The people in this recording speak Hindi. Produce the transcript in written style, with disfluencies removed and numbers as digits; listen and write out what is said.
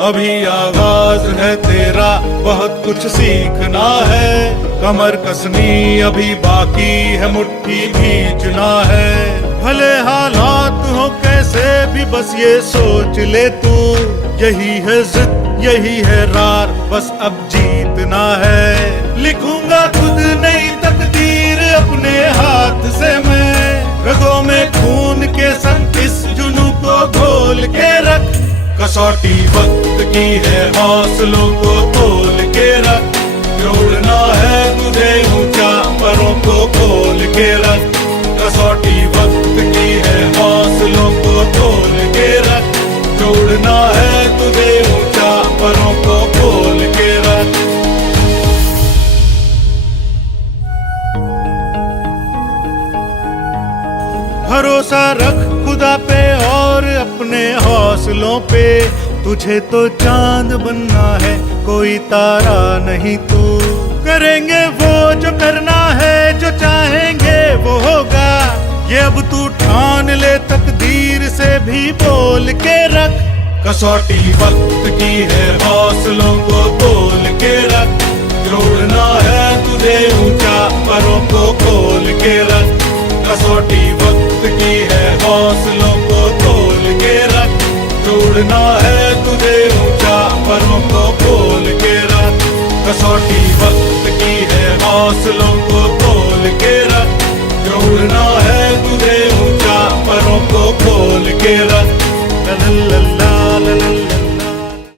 अभी आगाज है तेरा, बहुत कुछ सीखना है। कमर कसनी अभी बाकी है, मुट्ठी भींचना है। भले हालात हो कैसे भी बस ये सोच ले तू, यही है जिद यही है रार, बस अब जीतना है। लिखूंगा खुद नई तकदीर अपने हाथ से मैं, रगों में खून के संग इस जुनू को घोल के रख। कसौटी वक्त की है, हौसलों को तोल के रख। जोड़ना है तुझे ऊंचा, परों को खोल के रख। कसौटी वक्त की है, हौसलों को तोल के रख। जोड़ना है तुझे ऊंचा, परों को खोल के रख। भरोसा रख खुदा पे और अपने हौसलों पे। तुझे तो चांद बनना है, कोई तारा नहीं तू। करेंगे वो जो करना है, जो चाहेंगे वो होगा। ये अब तू ठान ले, तकदीर से भी बोल के रख। कसौटी वक्त की है, हौसलों को तोल के रख। जोड़ना है तुझे ऊंचा, परों को खोल के रख। कसौटी वक्त की है, हौसलों को तोल के रख। जोड़ना है तुझे ऊंचा, परों को खोल के रख। कसौटी वक्त की है, हौसलों को तोल के रख। जोड़ना